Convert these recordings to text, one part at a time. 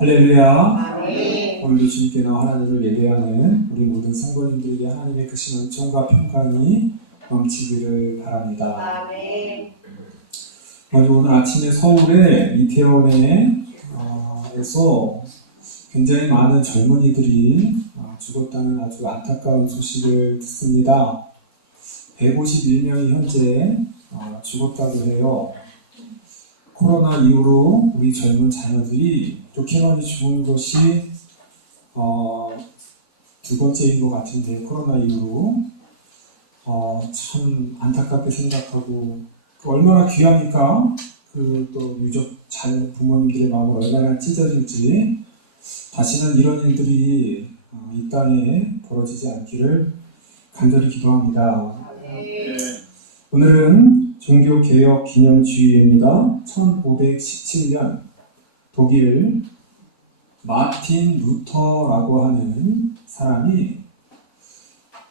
할렐루야. 아멘. 오늘도 주님께 나와 하나님을 예배하는 우리 모든 성도님들에게 하나님의 크신 은총과 평강이 넘치기를 바랍니다. 아멘. 먼저 오늘 아침에 서울의 이태원에서 굉장히 많은 젊은이들이 죽었다는 아주 안타까운 소식을 듣습니다. 151명이 현재 죽었다고 해요. 코로나 이후로 우리 젊은 자녀들이 이렇게 많이 죽은 것이 두 번째인 것 같은데, 코로나 이후로 참 안타깝게 생각하고, 얼마나 귀하니까 그 또 유족 자녀 부모님들의 마음을 얼마나 찢어질지, 다시는 이런 일들이 이 땅에 벌어지지 않기를 간절히 기도합니다. 아멘. 오늘은 종교개혁 기념주일입니다. 1517년 독일 마틴 루터라고 하는 사람이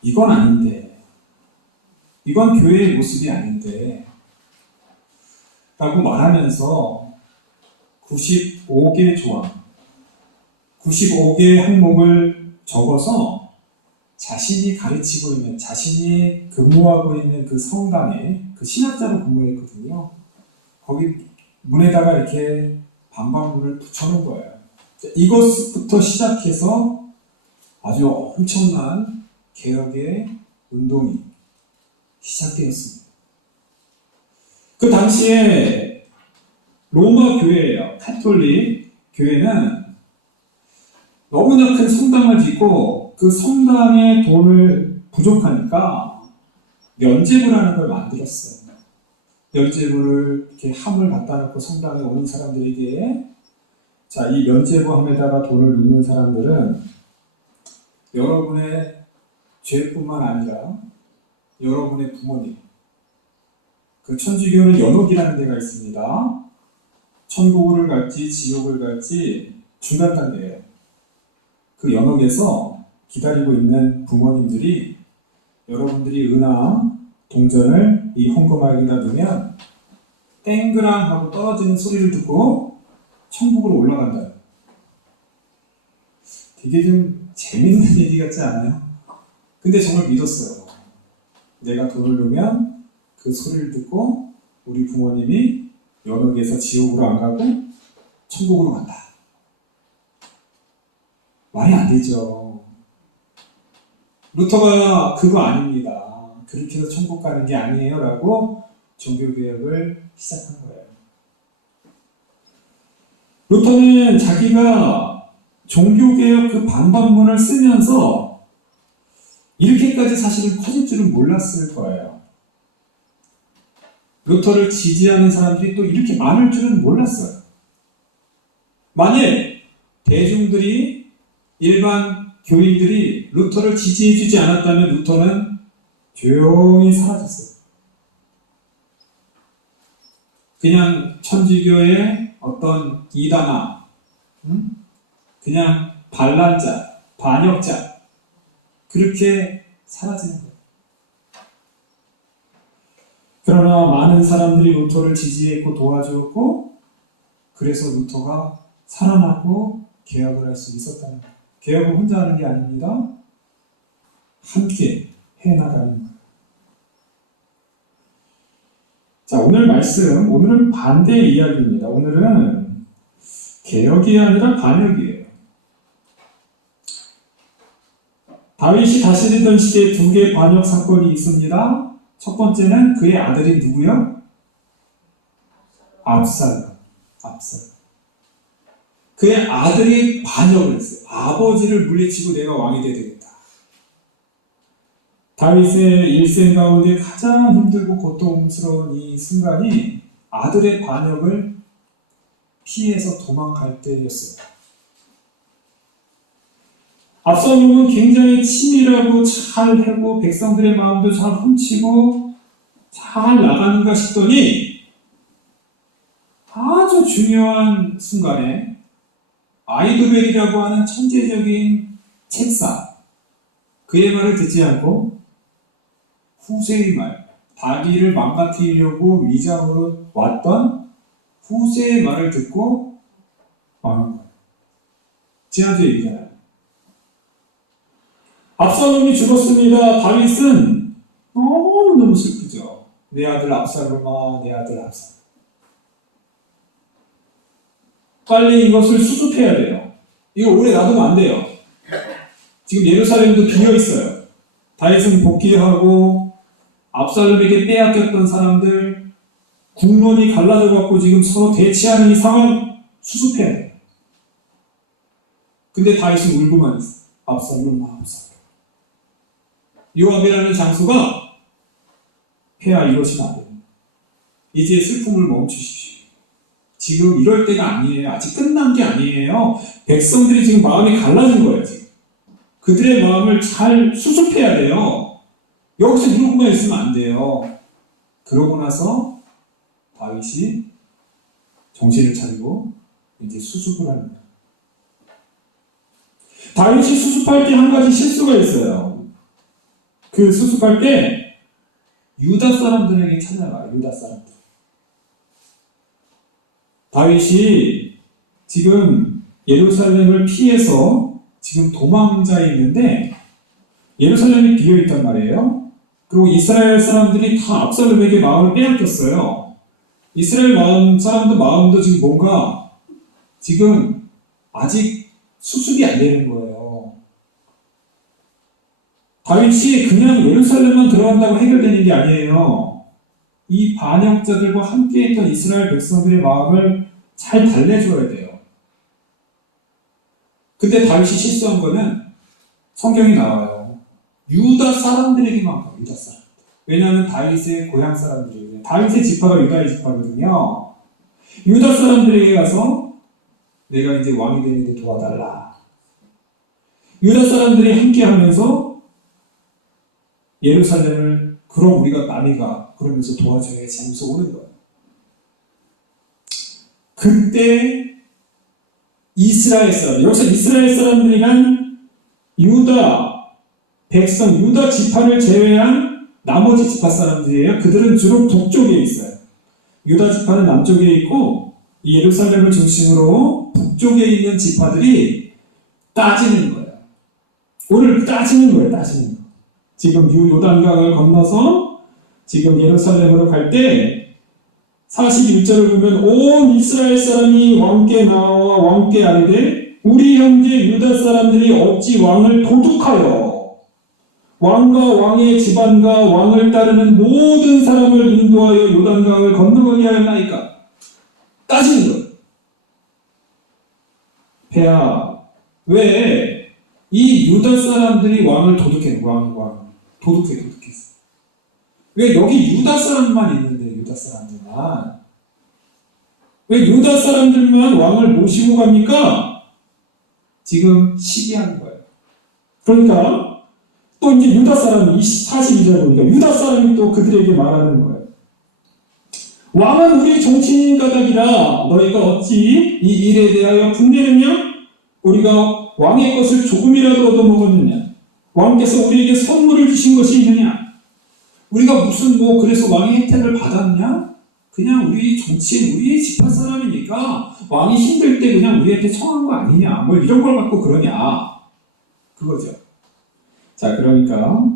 이건 아닌데, 이건 교회의 모습이 아닌데 라고 말하면서 95개 조항, 95개 항목을 적어서 자신이 가르치고 있는, 자신이 근무하고 있는 그 성당에, 그 신학자로 근무했거든요. 거기 문에다가 이렇게 방방문을 붙여놓은 거예요. 이것부터 시작해서 아주 엄청난 개혁의 운동이 시작되었습니다. 그 당시에 로마 교회예요. 카톨릭 교회는 너무나 큰 성당을 짓고 그 성당에 돈을 부족하니까 면제부라는 걸 만들었어요. 면제부를 이렇게 함을 갖다 놓고 성당에 오는 사람들에게, 자, 이 면제부함에다가 돈을 넣는 사람들은 여러분의 죄뿐만 아니라 여러분의 부모님, 그 천주교는 연옥이라는 데가 있습니다. 천국을 갈지 지옥을 갈지 중간 단계예요. 그 연옥에서 기다리고 있는 부모님들이 여러분들이 은하 동전을 이 헌금함에다 넣으면 땡그랑 하고 떨어지는 소리를 듣고 천국으로 올라간다. 되게 좀 재밌는 얘기 같지 않아요? 근데 정말 믿었어요. 내가 돈을 넣으면 그 소리를 듣고 우리 부모님이 연옥에서 지옥으로 안 가고 천국으로 간다. 말이 안 되죠. 루터가 그거 아닙니다. 그렇게 해서 천국 가는 게 아니에요 라고 종교개혁을 시작한 거예요. 루터는 자기가 종교개혁 그 반박문을 쓰면서 이렇게까지 사실은 커질 줄은 몰랐을 거예요. 루터를 지지하는 사람들이 또 이렇게 많을 줄은 몰랐어요. 만일 대중들이, 일반 교인들이 루터를 지지해주지 않았다면 루터는 조용히 사라졌어요. 그냥 천주교의 어떤 이단아, 그냥 반란자, 반역자, 그렇게 사라지는 거예요. 그러나 많은 사람들이 루터를 지지했고 도와주었고, 그래서 루터가 살아나고 개혁을 할 수 있었다는 거예요. 개혁은 혼자 하는 게 아닙니다. 함께 해나가는 거예요. 자, 오늘 말씀, 오늘은 반대 이야기입니다. 오늘은 개혁이 아니라 반역이에요. 다윗이 다스리던 시대에 두 개의 반역 사건이 있습니다. 첫 번째는 그의 아들이 누구요? 압살롬. 그의 아들이 반역을 했어요. 아버지를 물리치고 내가 왕이 돼야 되겠다. 다윗의 일생 가운데 가장 힘들고 고통스러운 이 순간이 아들의 반역을 피해서 도망갈 때였어요. 압살롬은 굉장히 치밀하고 잘 하고 백성들의 마음도 잘 훔치고 잘 나가는가 싶더니 아주 중요한 순간에 아이도벨이라고 하는 천재적인 책사, 그의 말을 듣지 않고 후세의 말, 다윗을 망가뜨리려고 위장으로 왔던 후세의 말을 듣고 망한 거예요. 지난주 얘기잖아요. 압살롬이 죽었습니다. 다윗은 너무너무 슬프죠. 내 아들 압살롬아, 내 아들 압살롬. 빨리 이것을 수습해야 돼요. 이거 오래 놔두면 안 돼요. 지금 예루살렘도 비어 있어요. 다윗은 복귀하고 압살롬에게 빼앗겼던 사람들, 국론이 갈라져 갖고 지금 서로 대치하는 이 상황 수습해야 돼요. 근데 다윗은 울고만 있어. 압살롬, 압살롬. 요압이라는 장수가 폐하 이러시면 안 됩니다. 이제 슬픔을 멈추십시오. 지금 이럴 때가 아니에요. 아직 끝난 게 아니에요. 백성들이 지금 마음이 갈라진 거예요. 지금. 그들의 마음을 잘 수습해야 돼요. 여기서 이러고만 있으면 안 돼요. 그러고 나서 다윗이 정신을 차리고 이제 수습을 합니다. 다윗이 수습할 때 한 가지 실수가 있어요. 그 수습할 때 유다 사람들에게 찾아가요. 유다 사람들. 다윗이 지금 예루살렘을 피해서 지금 도망자에 있는데 예루살렘이 비어있단 말이에요. 그리고 이스라엘 사람들이 다 압살롬에게 마음을 빼앗겼어요. 이스라엘 사람들 마음도 지금 뭔가 지금 아직 수습이 안 되는 거예요. 다윗이 그냥 예루살렘만 들어간다고 해결되는 게 아니에요. 이 반역자들과 함께 있던 이스라엘 백성들의 마음을 잘 달래줘야 돼요. 근데 다윗이 실수한 거는 성경이 나와요. 유다 사람들에게만 가요. 유다 사람들. 왜냐하면 다윗의 고향 사람들이에요. 다윗의 지파가 유다의 지파거든요. 유다 사람들에게 가서 내가 이제 왕이 되는데 도와달라. 유다 사람들이 함께 하면서 예루살렘을 그럼 우리가 남이가 그러면서 도와줘야지 하면서 오는 거예요. 그때 이스라엘 사람, 여기서 이스라엘 사람들이란 유다 백성, 유다 지파를 제외한 나머지 지파 사람들이에요. 그들은 주로 북쪽에 있어요. 유다 지파는 남쪽에 있고 이 예루살렘을 중심으로 북쪽에 있는 지파들이 따지는 거예요. 오늘 따지는 거예요. 따지는 거. 지금 요단강을 건너서 지금 예루살렘으로 갈 때 41절을 보면 온 이스라엘 사람이 왕께 나와 왕께 아뢰되 우리 형제 유다 사람들이 어찌 왕을 도둑하여 왕과 왕의 집안과 왕을 따르는 모든 사람을 인도하여 요단강을 건너가게 하였나이까. 따지는 거예요. 폐하, 왜 이 유다 사람들이 왕을 도둑해? 도둑했어. 왜 여기 유다 사람만 있는데, 유다 사람들만. 왜 유다 사람들만 왕을 모시고 갑니까? 지금 시기하는 거예요. 그러니까, 또 이제 유다 사람이 42절 보니까 유다 사람이 또 그들에게 말하는 거예요. 왕은 우리 종친인 가닥이라 너희가 어찌 이 일에 대하여 분내느냐? 우리가 왕의 것을 조금이라도 얻어먹었느냐? 왕께서 우리에게 선물을 주신 것이 있느냐? 우리가 무슨 그래서 왕의 혜택을 받았냐? 그냥 우리 정치인, 우리 지파 사람이니까 왕이 힘들 때 그냥 우리한테 청한 거 아니냐? 이런 걸 갖고 그러냐? 그거죠. 자, 그러니까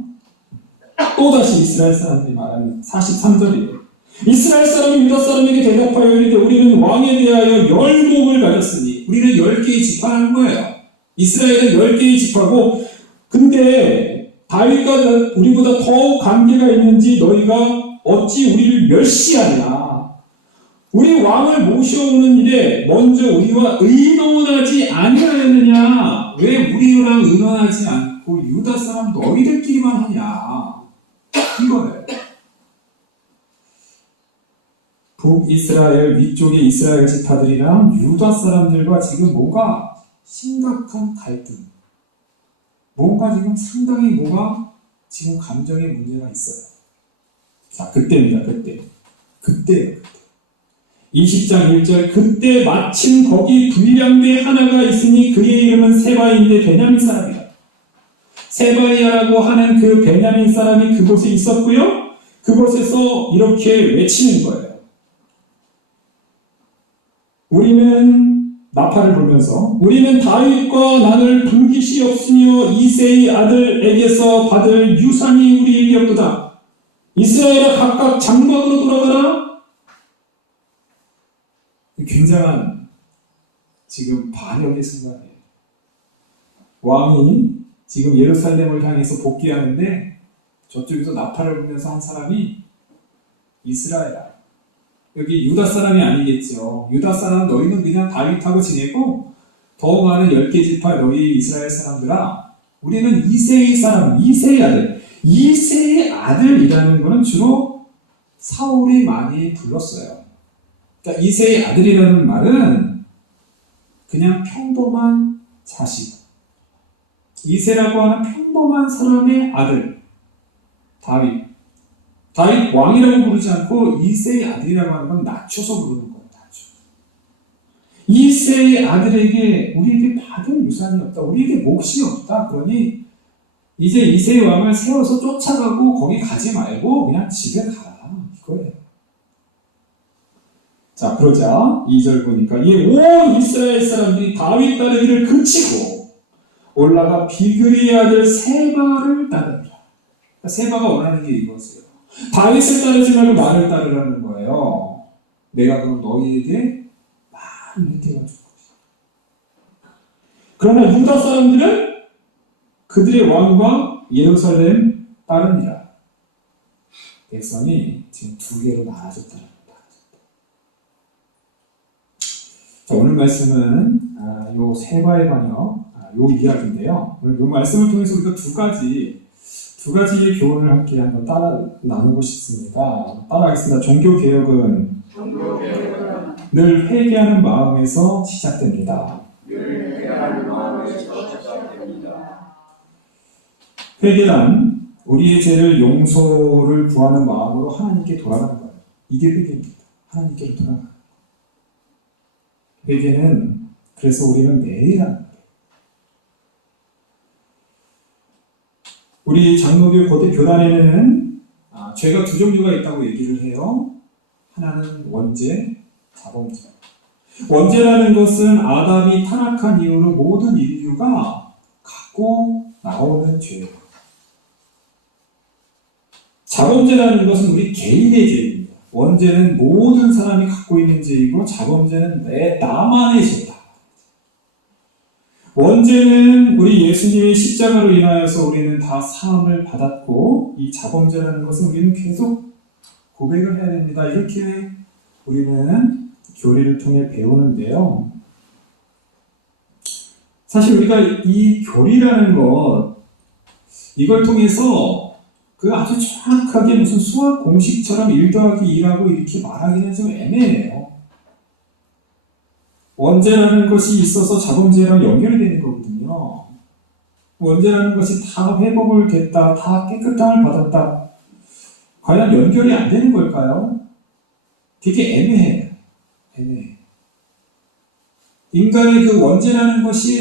또다시 이스라엘 사람들이 말하는 43절이에요. 이스라엘 사람이 유다 사람에게 대답하여 이르되 우리는 왕에 대하여 10목을 가졌으니 우리는 10개의 지파라는 거예요. 이스라엘은 10개의 지파고 근데 다윗과 우리보다 더욱 관계가 있는지 너희가 어찌 우리를 멸시하냐. 우리 왕을 모셔오는 일에 먼저 우리와 의논하지 아니하였느냐. 왜 우리랑 의논하지 않고 유다 사람 너희들끼리만 하냐. 이거예요. 북이스라엘 위쪽의 이스라엘 지파들이랑 유다 사람들과 지금 뭔가 심각한 갈등, 뭔가 지금 상당히 지금 감정의 문제가 있어요. 자, 그때입니다. 그때예요. 20장 1절 그때 마침 거기 불량배 하나가 있으니 그의 이름은 세바인데 베냐민 사람이다. 세바이아라고 하는 그 베냐민 사람이 그곳에 있었고요. 그곳에서 이렇게 외치는 거예요. 우리는 나팔을 불면서 우리는 다윗과 나눌 분깃이 없으며 이새의 아들에게서 받을 유산이 우리에게 없도다. 이스라엘아 각각 장막으로 돌아가라. 굉장한 지금 반역의 순간이에요. 왕이 지금 예루살렘을 향해서 복귀하는데 저쪽에서 나팔을 불면서 한 사람이 이스라엘아, 여기 유다 사람이 아니겠죠. 유다 사람 너희는 그냥 다윗하고 지내고 더 많은 10개 지파 너희 이스라엘 사람들아, 우리는 이새의 사람, 이새의 아들. 이새의 아들이라는 것은 주로 사울이 많이 불렀어요. 그러니까 이새의 아들이라는 말은 그냥 평범한 자식, 이새라고 하는 평범한 사람의 아들 다윗 왕이라고 부르지 않고 이새의 아들이라고 하는 건 낮춰서 부르는 거예요. 이새의 아들에게 우리에게 받을 유산이 없다, 우리에게 몫이 없다. 그러니 이제 이새의 왕을 세워서 쫓아가고 거기 가지 말고 그냥 집에 가라, 이거예요. 자, 그러자 2절 보니까 이 온 이스라엘 사람들이 다윗 따르기를 그치고 올라가 비그리의 아들 세바를 따릅니다. 그러니까 세바가 원하는 게 이거세요. 다윗을 따르지 말고 나를 따르라는 거예요. 내가 그럼 너희에게 많은 혜택을 줄 것이다. 그러나 유다 사람들은 그들의 왕과 예루살렘 따릅니다. 백성이 지금 두 개로 나눠졌다는 겁니다. 자, 오늘 말씀은 요 세바의 반역, 요 이야기인데요. 오늘 요 말씀을 통해서 우리가 두 가지의 교훈을 함께 한번 따라 나누고 싶습니다. 따라하겠습니다. 종교개혁은 늘 회개하는 마음에서 시작됩니다. 회개란 우리의 죄를 용서를 구하는 마음으로 하나님께 돌아가는 거예요. 이게 회개입니다. 하나님께로 돌아가는 거예요. 회개는 그래서 우리는 매일 하는 거예요. 우리 장로교 고대 교단에는 죄가 두 종류가 있다고 얘기를 해요. 하나는 원죄, 자범죄. 원죄라는 것은 아담이 타락한 이후로 모든 인류가 갖고 나오는 죄예요. 자범죄라는 것은 우리 개인의 죄입니다. 원죄는 모든 사람이 갖고 있는 죄이고 자범죄는 나만의 죄다. 원죄는 우리 예수님의 십자가로 인하여서 우리는 다 사함을 받았고, 이 자범죄라는 것은 우리는 계속 고백을 해야 됩니다. 이렇게 우리는 교리를 통해 배우는데요. 사실 우리가 이 교리라는 것, 이걸 통해서 그 아주 정확하게 무슨 수학 공식처럼 1 더하기 2라고 이렇게 말하기는 좀 애매해요. 원죄라는 것이 있어서 자범죄랑 연결이 되는 거거든요. 원죄라는 것이 다 회복을 됐다, 다 깨끗함을 받았다. 과연 연결이 안 되는 걸까요? 되게 애매해요. 애매해. 인간의 그 원죄라는 것이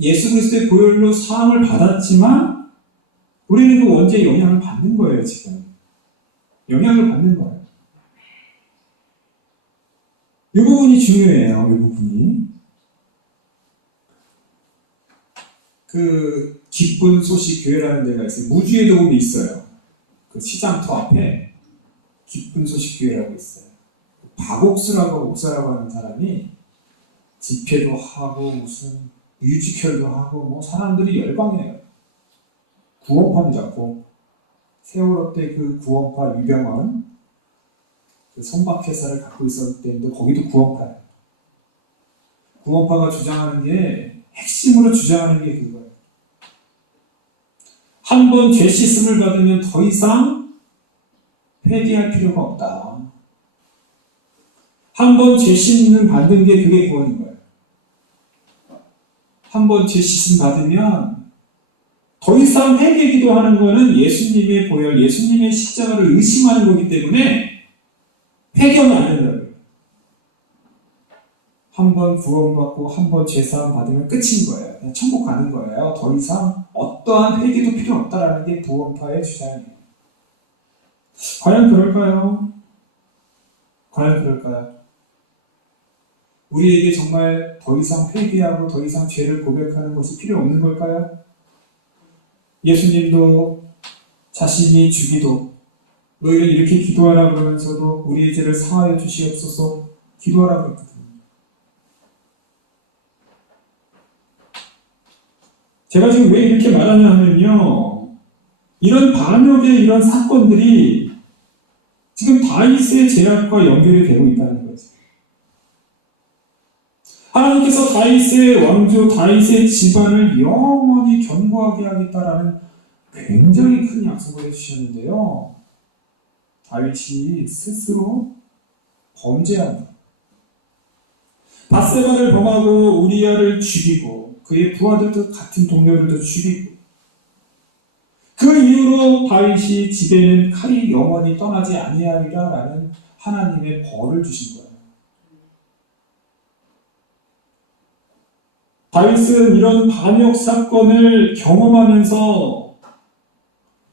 예수 그리스도의 보혈로 사함을 받았지만 우리는 그 원죄의 영향을 받는 거예요, 지금. 영향을 받는 거예요. 이 부분이 중요해요, 이 부분이. 그, 기쁜 소식 교회라는 데가 있어요. 무주의 도움이 있어요. 그 시장터 앞에 기쁜 소식 교회라고 있어요. 박옥수라고 목사라고 하는 사람이 집회도 하고 무슨 뮤지컬도 하고 뭐 사람들이 열광해요. 구원파입니다. 세월호 때 그 구원파 유병원 그 선박회사를 갖고 있었을 때인데 거기도 구원파예요. 구원파가 주장하는 게 핵심으로 주장하는 게 그거예요. 한 번 죄 씻음을 받으면 더 이상 회개할 필요가 없다. 한 번 죄 씻는 받는 게 그게 구원인 거예요. 한 번 죄 씻음 받으면 더 이상 회개 기도하는 거는 예수님의 보혈, 예수님의 십자가를 의심하는 거기 때문에 회개하면 안 된다고요. 한 번 구원받고 한 번 죄사함 받으면 끝인 거예요. 그냥 천국 가는 거예요. 더 이상 어떠한 회개도 필요 없다라는 게 구원파의 주장이에요. 과연 그럴까요? 과연 그럴까요? 우리에게 정말 더 이상 회개하고 더 이상 죄를 고백하는 것이 필요 없는 걸까요? 예수님도 자신이 주기도 너희는 이렇게 기도하라 그러면서도 우리의 죄를 사하여 주시옵소서 기도하라 그랬거든요. 제가 지금 왜 이렇게 말하냐 하면요, 이런 반역의 이런 사건들이 지금 다윗의 죄악과 연결이 되고 있다는 거죠. 하나님께서 다윗의 왕조, 다윗의 집안을 영원히 견고하게 하겠다라는 굉장히 큰 약속을 해주셨는데요. 다윗이 스스로 범죄합니다. 밧세바를 범하고 우리야를 죽이고 그의 부하들도 같은 동료들도 죽이고 그 이후로 다윗이 집에는 칼이 영원히 떠나지 아니하리라 라는 하나님의 벌을 주신 거예요. 다윗은 이런 반역 사건을 경험하면서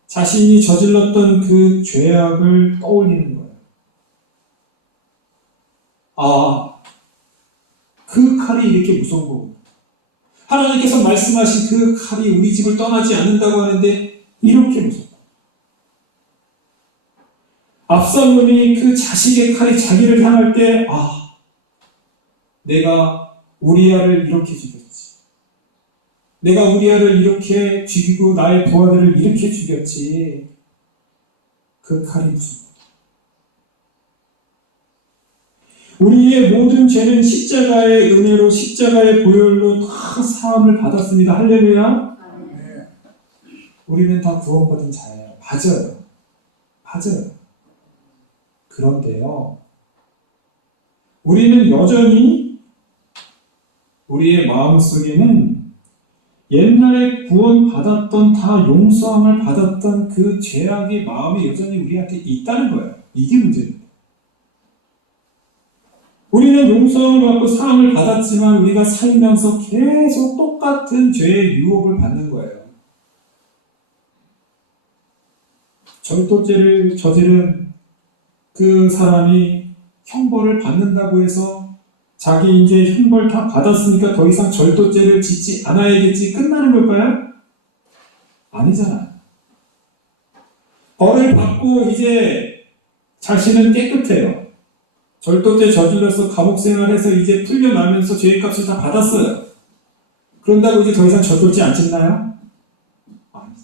자신이 저질렀던 그 죄악을 떠올리는 거예요. 아, 그 칼이 이렇게 무서운 거구나. 하나님께서 말씀하신 그 칼이 우리 집을 떠나지 않는다고 하는데 이렇게 무섭다. 압살롬이 그 자식의 칼이 자기를 향할 때, 아, 내가 우리아를 이렇게 죽였지. 내가 우리아를 이렇게 죽이고 나의 부하들을 이렇게 죽였지. 그 칼이 무슨 우리의 모든 죄는 십자가의 은혜로 십자가의 보혈로 다 사함을 받았습니다. 할렐루야. 우리는 다 구원받은 자예요. 맞아요. 맞아요. 그런데요, 우리는 여전히 우리의 마음속에는 옛날에 구원받았던 다 용서함을 받았던 그 죄악의 마음이 여전히 우리한테 있다는 거예요. 이게 문제입니다. 우리는 용서함을 받고 사함을 받았지만 우리가 살면서 계속 똑같은 죄의 유혹을 받는 거예요. 절도죄를 저지른 그 사람이 형벌을 받는다고 해서 자기 이제 형벌 다 받았으니까 더 이상 절도죄를 짓지 않아야겠지 끝나는 걸까요? 아니잖아요. 벌을 받고 이제 자신은 깨끗해요. 절도죄 저질러서 감옥 생활해서 이제 풀려나면서 죄값을 다 받았어요. 그런다고 이제 더 이상 절도죄 안 짓나요? 아니죠.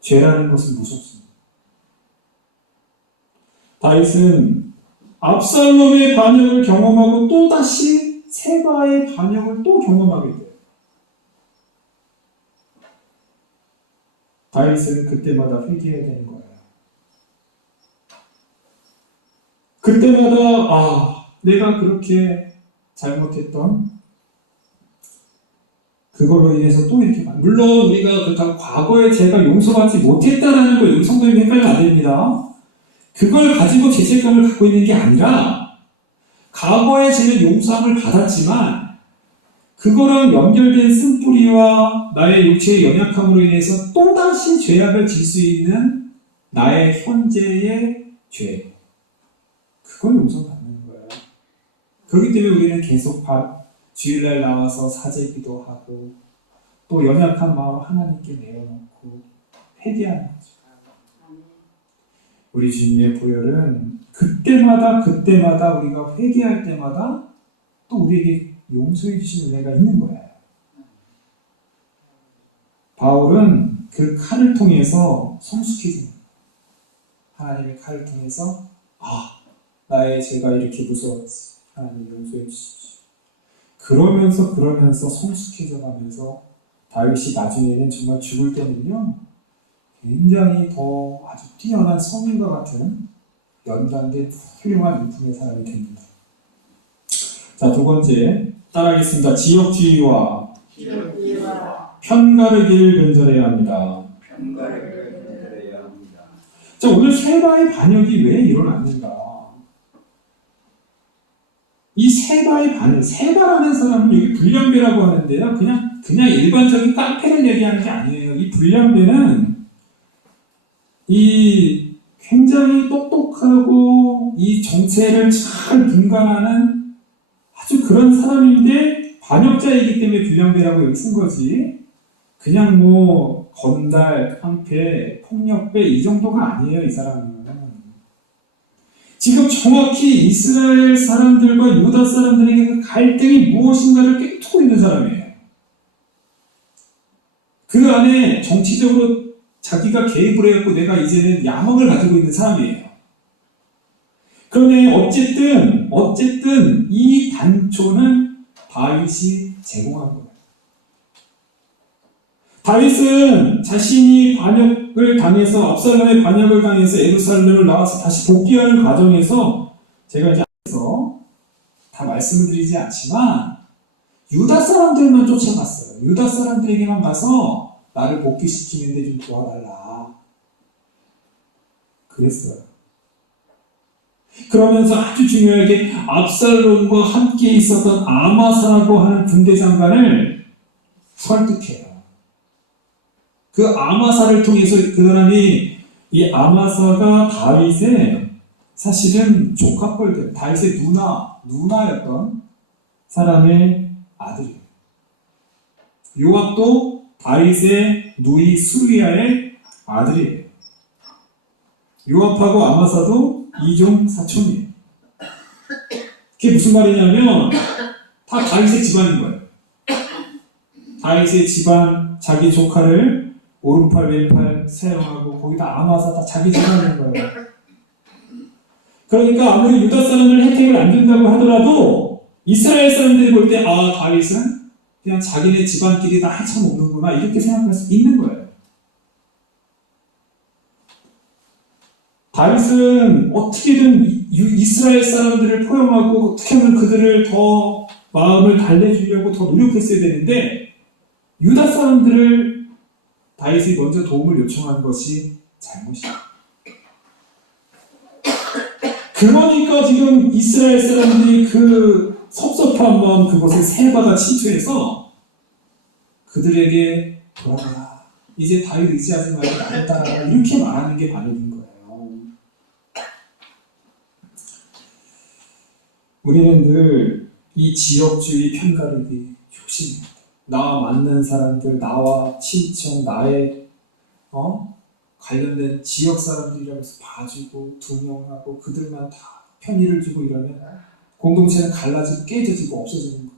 죄라는 것은 무섭습니다. 다윗은 압살롬의 반역을 경험하고 또다시 세바의 반역을 또 경험하게 돼요. 다윗은 그때마다 회개해야 되는 거예요. 그때마다 내가 그렇게 잘못했던 그걸로 인해서 또 이렇게 물론 우리가 그렇다고 과거의 죄가 용서받지 못했다라는 거 여기 성도님이 헷갈리면 안 됩니다. 그걸 가지고 죄책감을 갖고 있는 게 아니라 과거의 죄는 용서함을 받았지만 그거랑 연결된 쓴뿌리와 나의 육체의 연약함으로 인해서 또다시 죄악을 질 수 있는 나의 현재의 죄, 그걸 용서받는 거예요. 그렇기 때문에 우리는 계속 주일날 나와서 사제기도 하고 또 연약한 마음을 하나님께 내어놓고 회개하는 거죠. 우리 주님의 보혈은 그때마다 우리가 회개할 때마다 또 우리에게 용서해 주신 은혜가 있는 거예요. 바울은 그 칼을 통해서 성숙해집니다. 하나님의 칼을 통해서 나의 죄가 이렇게 무서웠지. 하나님 용서해 주십시오. 그러면서 성숙해져 가면서 다윗이 나중에는 정말 죽을 때는요, 굉장히 더 아주 뛰어난 성인과 같은 연단된 훌륭한 인품의 사람이 됩니다. 자, 두 번째 따라하겠습니다. 지역주의와 편가르기를 근절해야 합니다. 자, 오늘 세바의 반역이 왜 일어났는가? 이 세바의 반역, 세바라는 사람은 여기 불량배라고 하는데요. 그냥 일반적인 깡패를 얘기하는 게 아니에요. 이 불량배는 이 굉장히 똑똑하고 이 정체를 잘 분간하는 아주 그런 사람인데 반역자이기 때문에 불량배라고 여기 쓴 거지. 그냥 뭐 건달, 깡패, 폭력배 이 정도가 아니에요, 이 사람은. 지금 정확히 이스라엘 사람들과 유다 사람들에게 그 갈등이 무엇인가를 꿰뚫고 있는 사람이에요. 그 안에 정치적으로 자기가 개입을 해갖고 내가 이제는 야망을 가지고 있는 사람이에요. 그런데 어쨌든 이 단초는 다윗이 제공한 거예요. 다윗은 자신이 반역을 당해서 압살롬의 반역을 당해서 예루살렘을 나와서 다시 복귀하는 과정에서 제가 이제 앞에서 다 말씀을 드리지 않지만 유다 사람들만 쫓아갔어요. 유다 사람들에게만 가서 나를 복귀시키는데 좀 도와달라. 그랬어요. 그러면서 아주 중요하게 압살롬과 함께 있었던 아마사라고 하는 군대 장관을 설득해요. 그 아마사를 통해서 그 사람이 이 아마사가 다윗의 사실은 조카뻘들, 다윗의 누나였던 사람의 아들이에요. 요압도 다윗의 누이 수르야의 아들이에요. 요압하고 아마사도 이종 사촌이에요. 그게 무슨 말이냐면 다 다윗의 집안인 거예요. 다윗의 집안, 자기 조카를 오른팔 왼팔 사용하고 거기다 아마사 다 자기 집안인 거예요. 그러니까 아무리 유다 사람을 혜택을 안 준다고 하더라도 이스라엘 사람들이 볼 때 다윗은 그냥 자기네 집안끼리 다 헤쳐먹는구나 이렇게 생각할 수 있는 거예요. 다윗은 어떻게든 이스라엘 사람들을 포용하고 어떻게 하면 그들을 더 마음을 달래주려고 더 노력했어야 되는데 유다 사람들을 다윗이 먼저 도움을 요청한 것이 잘못이야. 그러니까 지금 이스라엘 사람들이 그 섭섭한 마음 그것에 세바가 침투해서 그들에게 돌아가라. 이제 다윗 의지하지 말고 나를 따라라. 이렇게 말하는 게 반역인 거예요. 우리는 늘 이 지역주의 편가르기 조심해야 돼. 나와 맞는 사람들, 나와 친척, 나의 관련된 지역 사람들이라고 해서 봐주고 두명하고 그들만 다 편의를 주고 이러면 공동체는 갈라지고 깨져지고 없어지는 거예요.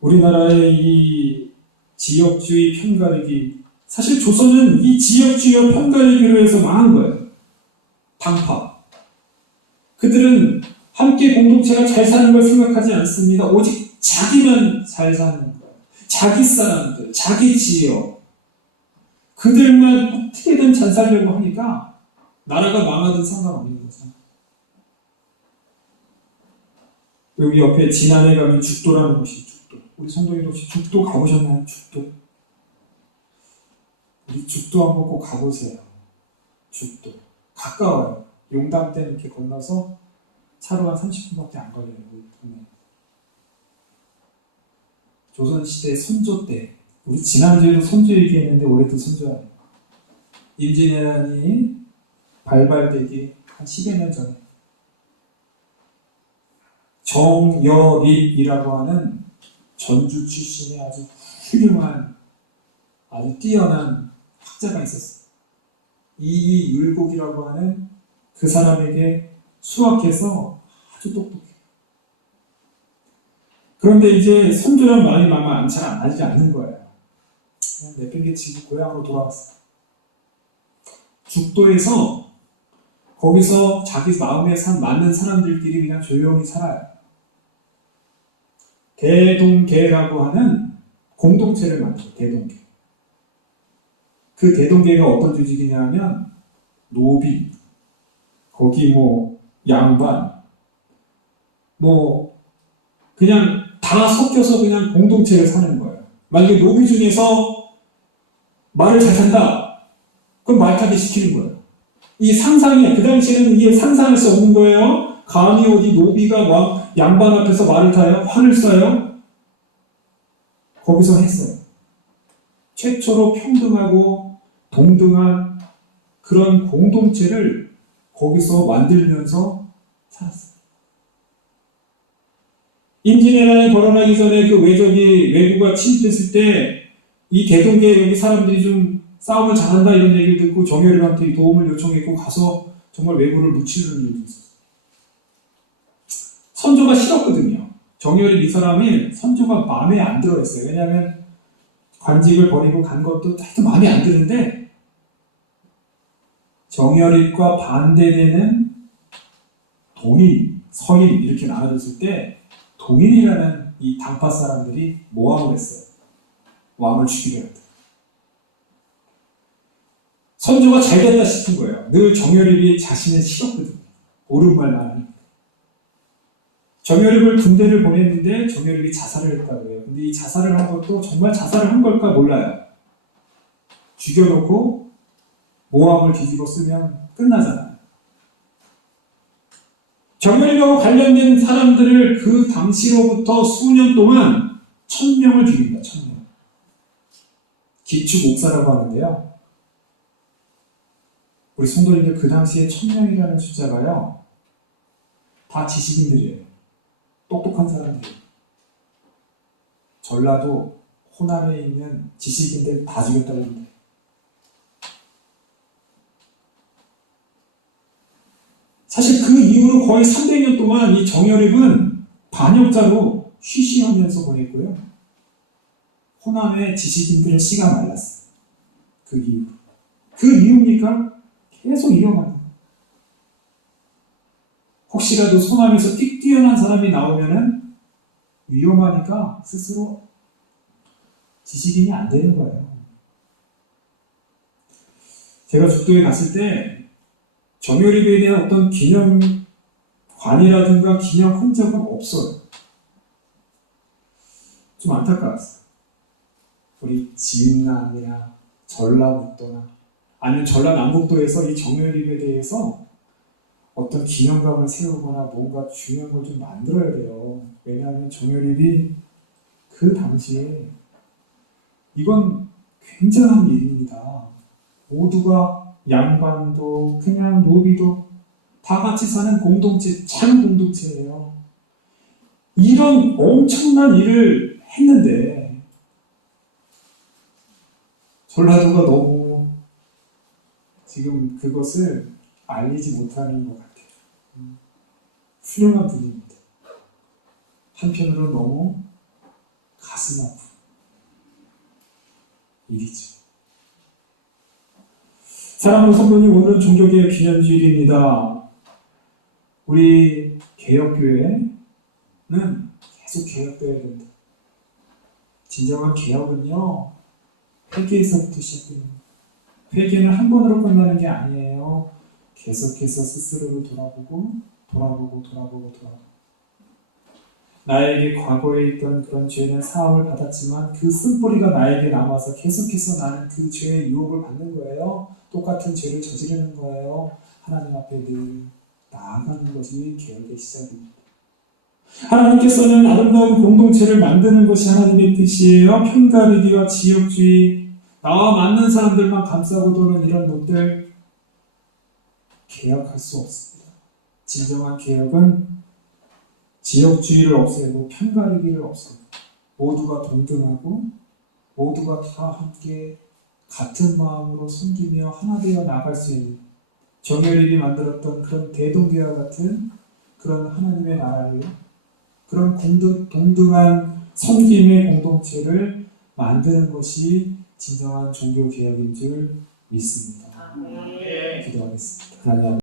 우리나라의 이 지역주의 편가르기, 사실 조선은 이 지역주의 편가르기로 해서 망한 거예요. 당파. 그들은 함께 공동체가 잘 사는 걸 생각하지 않습니다. 오직 자기만 잘 사는 거예요. 자기 사람들, 자기 지역. 그들만 어떻게든 잘 살려고 하니까 나라가 망하든 상관없는 거죠. 여기 옆에 진안에 가면 죽도라는 곳이 죽도. 우리 성도님도 혹시 죽도 가보셨나요? 죽도. 우리 죽도 한번 꼭 가보세요. 죽도. 가까워요. 용담댐 이렇게 건너서 차로 한 30분밖에 안 걸려요. 우리 동네. 조선시대 선조 때, 우리 지난주에도 선조 얘기했는데 올해도 선조예요. 임진왜란이 발발되기 한 10여 년 전에 정여립이라고 하는 전주 출신의 아주 훌륭한, 아주 뛰어난 학자가 있었어요. 이율곡이라고 하는 그 사람에게 수학해서 아주 똑똑해. 그런데 이제 선조랑 많이 마음 잘 안 나지 않는 거예요. 그냥 내팽개치고 고향으로 돌아왔어요. 죽도에서 거기서 자기 마음에 맞는 사람들끼리 그냥 조용히 살아요. 대동계라고 하는 공동체를 만들어요. 대동계. 그 대동계가 어떤 조직이냐면 노비, 거기 뭐 양반, 뭐 그냥 다 섞여서 그냥 공동체를 사는 거예요. 만약에 노비 중에서 말을 잘 탄다, 그럼 말 타게 시키는 거예요. 이 상상이, 그 당시에는 이게 상상할 수 없는 거예요. 감히 어디 노비가 양반 앞에서 말을 타요? 활을 쏴요? 거기서 했어요. 최초로 평등하고 동등한 그런 공동체를 거기서 만들면서 살았어요. 임진왜란이 벌어나기 전에 그 외구가 침입했을 때 이 대동계 여기 사람들이 좀 싸움을 잘한다 이런 얘기를 듣고 정여립한테 도움을 요청했고 가서 정말 왜구를 무찌르는 일도 있었어요. 선조가 싫었거든요. 정여립 이 사람이 선조가 마음에 안 들어 했어요. 왜냐하면 관직을 버리고 간 것도 하여튼 마음에 안 드는데 정여립과 반대되는 동인, 서인 이렇게 나눠졌을 때 동인이라는 이 당파 사람들이 모함을 했어요. 왕을 죽이려 했다. 선조가 잘됐다 싶은 거예요. 늘 정여립이 자신은 싫었거든요. 옳은 말만 하니까. 정여립을 군대를 보냈는데 정여립이 자살을 했다고 해요. 근데 이 자살을 한 것도 정말 자살을 한 걸까 몰라요. 죽여놓고 모함을 뒤집어 쓰면 끝나잖아요. 정여립하고 관련된 사람들을 그 당시로부터 수년 동안 1000명을 죽입니다. 1000명. 기축옥사라고 하는데요. 우리 성도님들 그 당시에 1000명이라는 숫자가요. 다 지식인들이에요. 똑똑한 사람들이에요. 전라도 호남에 있는 지식인들 다 죽였다고 합니다. 사실 그 이후로 거의 300년 동안 이 정여립은 반역자로 쉬쉬하면서 보냈고요. 호남의 지식인들은 씨가 말랐어요. 그 이후. 그 이유입니까? 계속 위험합니다. 혹시라도 호남에서 뛰어난 사람이 나오면은 위험하니까 스스로 지식인이 안 되는 거예요. 제가 죽도에 갔을 때 정여립에 대한 어떤 기념관이라든가 기념 흔적은 없어요. 좀 안타까웠어요. 우리 진남이나 전라북도나 아니면 전라남북도에서 이 정여립에 대해서 어떤 기념관을 세우거나 뭔가 중요한 걸 좀 만들어야 돼요. 왜냐하면 정여립이 그 당시에 이건 굉장한 일입니다. 모두가 양반도 그냥 노비도 다 같이 사는 공동체, 참 공동체예요. 이런 엄청난 일을 했는데 전라도가 너무 지금 그것을 알리지 못하는 것 같아요. 훌륭한 분입니다. 한편으로는 너무 가슴 아픈 일이죠. 사랑하는 성도님, 오늘은 종교개혁 기념주일입니다. 우리 개혁교회는 계속 개혁돼야 된다. 진정한 개혁은요, 회개에서부터 시작됩니다. 회개는 한 번으로 끝나는 게 아니에요. 계속해서 스스로를 돌아보고 나에게 과거에 있던 그런 죄는 사함을 받았지만 그 쓴뿌리가 나에게 남아서 계속해서 나는 그 죄의 유혹을 받는 거예요. 똑같은 죄를 저지르는 거예요. 하나님 앞에 늘 나아가는 것이 개혁의 시작입니다. 하나님께서는 아름다운 공동체를 만드는 것이 하나님의 뜻이에요. 편가르기와 지역주의, 나와 맞는 사람들만 감싸고 도는 이런 놈들 개혁할 수 없습니다. 진정한 개혁은 지역주의를 없애고 편가르기를 없애고 모두가 동등하고 모두가 다 함께 같은 마음으로 섬기며 하나 되어 나갈 수 있는 정여립이 만들었던 그런 대동계와 같은 그런 하나님의 나라를 그런 동등한 섬김의 공동체를 만드는 것이 진정한 종교개혁인 줄 믿습니다. 기도하겠습니다. 하나님